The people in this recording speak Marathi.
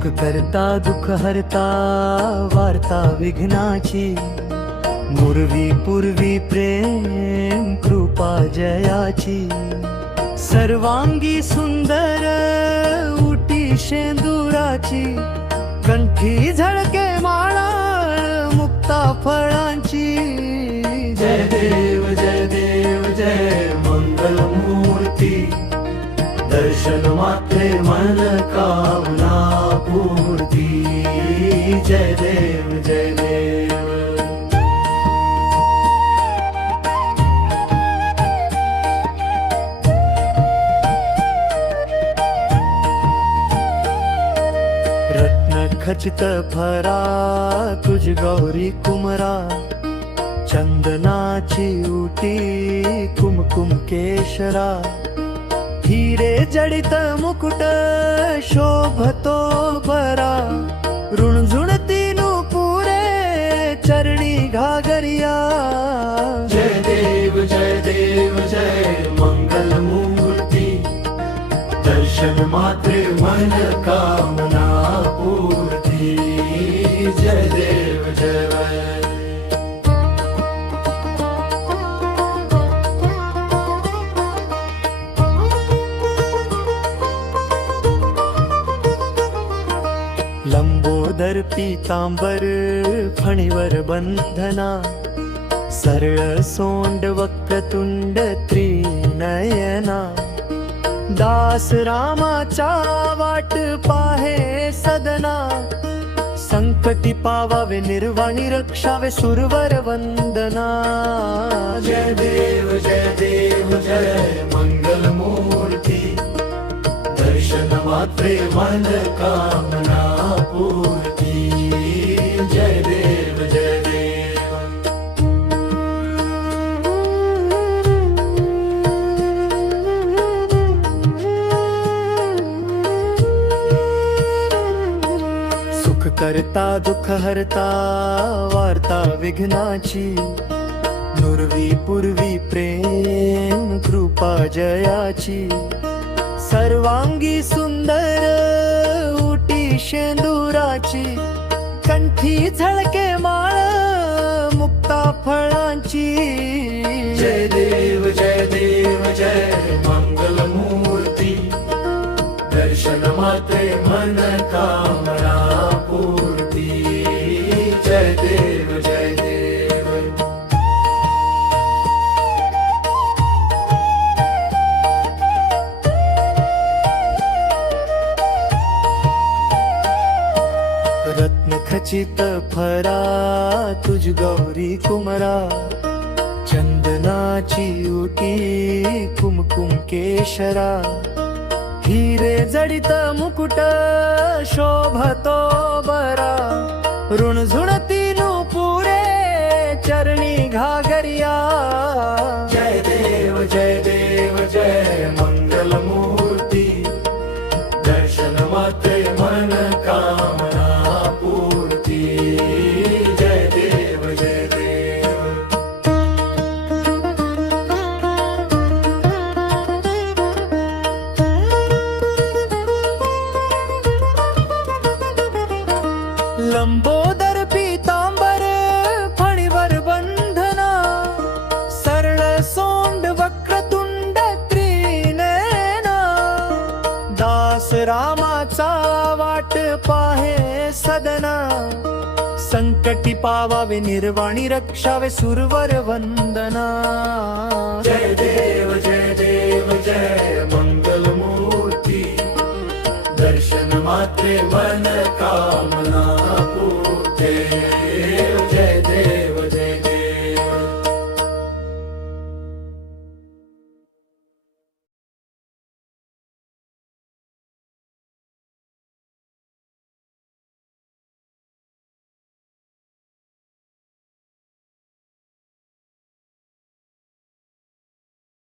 सुख करता दुःख हरता वार्ता विघ्नाची, मुरवी पूर्वी प्रेम कृपा जयाची, सर्वांगी सुंदर उटी शेंदुराची, कंठी झळके माळा मुक्ता फळांची। जय देव जय देव जय मंगल मूर्ती, दर्शन मात्रे मन कामना पूर्ती। जय देव जय देव। खचित फरा तुझ गौरी कुमरा, चंदनाची उटी कुमकुम केशरा, हिरे जडित मुकुट शोभतो बरा, रुणझुणती नुपुरे चरणी घागरिया। जय देव जय मंगल मूर्ती, दर्शन मात्रे मन कामना पूर्ती। जय देव जय लंबोदर पीतांबर फणीवर बंधना, सरळ सोंड वक्रतुंड त्रिनयना, दास रामाचा वाट पाहे सदना, संकटी पावावे निर्वाणी रक्षावे सुरवर वंदना। जय देव जय मंगल मूर्ती, दर्शन मात्रे मन कामना पूर्ती। जय देव जय देव। सुख करता दुःख हरता वार्ता विघ्नाची, नुरवी पूर्वी प्रेम कृपा जयाची, सर्वांगी सुंदर उटी शेंदुराची, कंठी झळके माळ मुक्ता फळांची। जय देव जय मंगल मूर्ती, दर्शन मात्रे मन कामना पूर्ती। जय देव जय देव। रत्न खचित फरा तुझ गौरी कुमरा, चंदनाची उटी कुमकुम केशरा, हिरे जडित मुकुट शोभतो बरा, रुणझुणती नुपुरे चरणी घागरिया। जय देव जय मंगल मूर्ती, दर्शन मात्रे मन कामना पूर्ती। जय देव जय देव। लंबोदर पीतांबर फणीवर बंधना, सरळ सोंड वक्रतुंड त्रिनयना, दास रामाचा वाट पाहे सदना, संकटी पावावे निर्वाणी रक्षावे सुरवर वंदना। जय देव जय मंगल मूर्ती, दर्शन मात्रे मन कामना